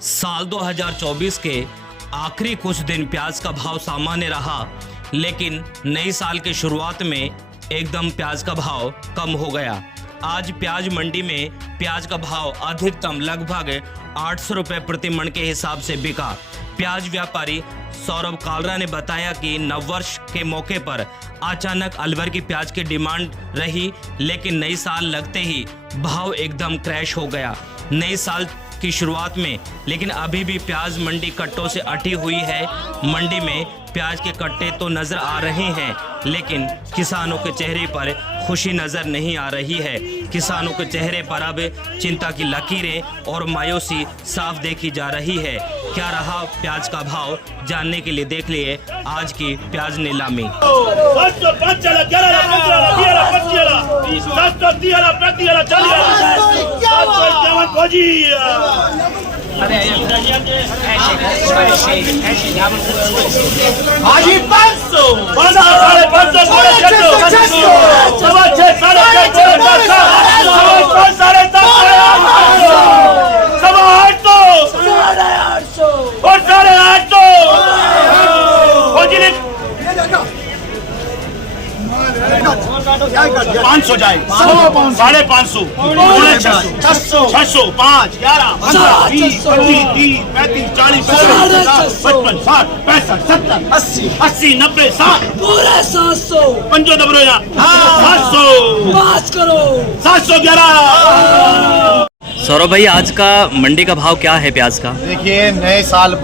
साल 2024 के आखिरी कुछ दिन प्याज का भाव सामान्य रहा, लेकिन नई साल की शुरुआत में एकदम प्याज का भाव कम हो गया। आज प्याज मंडी में प्याज का भाव अधिकतम लगभग 800 रुपये प्रति मन के हिसाब से बिका। प्याज व्यापारी सौरभ कालरा ने बताया कि नववर्ष के मौके पर अचानक अलवर की प्याज की डिमांड रही, लेकिन नई साल लगते ही भाव एकदम क्रैश हो गया। नई साल की शुरुआत में लेकिन अभी भी प्याज मंडी कट्टों से अटी हुई है। मंडी में प्याज के कट्टे तो नजर आ रहे हैं, लेकिन किसानों के चेहरे पर खुशी नजर नहीं आ रही है। किसानों के चेहरे पर अब चिंता की लकीरें और मायूसी साफ देखी जा रही है। क्या रहा प्याज का भाव, जानने के लिए देख लिए आज की प्याज नीलामी। हाजी 500 500 जाए 550 600 600 5 11 15 20 25 30 35 40 50 60 65 60 80 90 60 पूरे 700 पंजो दबरो या 700 5 करो 711। सौरभ भाई, आज का मंडी का भाव क्या है प्याज का? देखिए, नए साल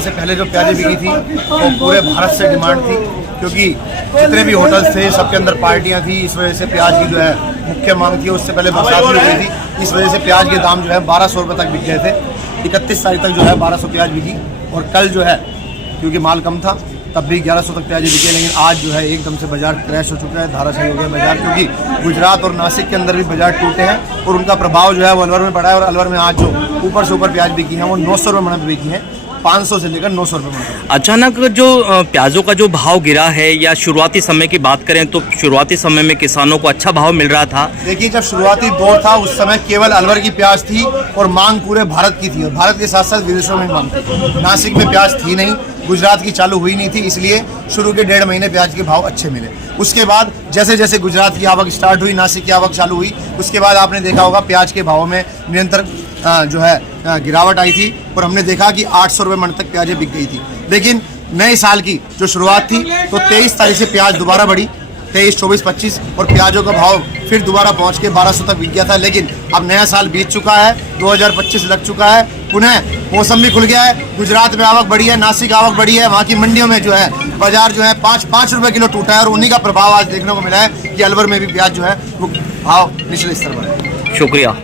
से पहले जो प्याज़ें बिकी थी वो पूरे भारत से डिमांड थी, क्योंकि जितने भी होटल्स थे सबके अंदर पार्टियां थी। इस वजह से प्याज की जो है मुख्य मांग थी। उससे पहले बरसात भी हुई थी, इस वजह से प्याज के दाम जो है 1200 रुपये तक बिक गए थे। 31 तारीख तक जो है 1200 प्याज बिकी, और कल जो है क्योंकि माल कम था तब भी 1100 तक प्याज बिके। लेकिन आज जो है एकदम से बाजार क्रैश हो चुका है, धाराशाही हो गया बाजार, क्योंकि गुजरात और नासिक के अंदर भी बाजार टूटे हैं और उनका प्रभाव जो है वो अलवर में पड़ा है। और अलवर में आज जो ऊपर से ऊपर प्याज बिकी है वो 900 रुपये मन पर बिकी है, 500 से लेकर 900 रुपये मन। अचानक जो प्याजों का जो भाव गिरा है, या शुरुआती समय की बात करें तो शुरुआती समय में किसानों को अच्छा भाव मिल रहा था। देखिए, जब शुरुआती दौर था उस समय केवल अलवर की प्याज थी और मांग पूरे भारत की थी, और भारत के साथ साथ विदेशों में मांग थी। नासिक में प्याज थी नहीं, गुजरात की चालू हुई नहीं थी, इसलिए शुरू के 1.5 महीने प्याज के भाव अच्छे मिले। उसके बाद जैसे जैसे गुजरात की आवक स्टार्ट हुई, नासिक की आवक चालू हुई, उसके बाद आपने देखा होगा प्याज के भावों में निरंतर जो है गिरावट आई थी, और हमने देखा कि 800 रुपये मन तक प्याजें बिक गई थी। लेकिन नए साल की जो शुरुआत थी तो 23 तारीख से प्याज दोबारा बढ़ी, 23, 24, 25, और प्याजों का भाव फिर दोबारा पहुंच के 1200 तक बिक गया था। लेकिन अब नया साल बीत चुका है, 2025 लग चुका है, पुनः मौसम भी खुल गया है, गुजरात में आवक बढ़ी है, नासिक आवक बढ़ी है, वहाँ की मंडियों में जो है बाजार जो है 5 रुपये किलो टूटा है, और उन्हीं का प्रभाव आज देखने को मिला है कि अलवर में भी प्याज जो है वो भाव निचले स्तर पर है। शुक्रिया।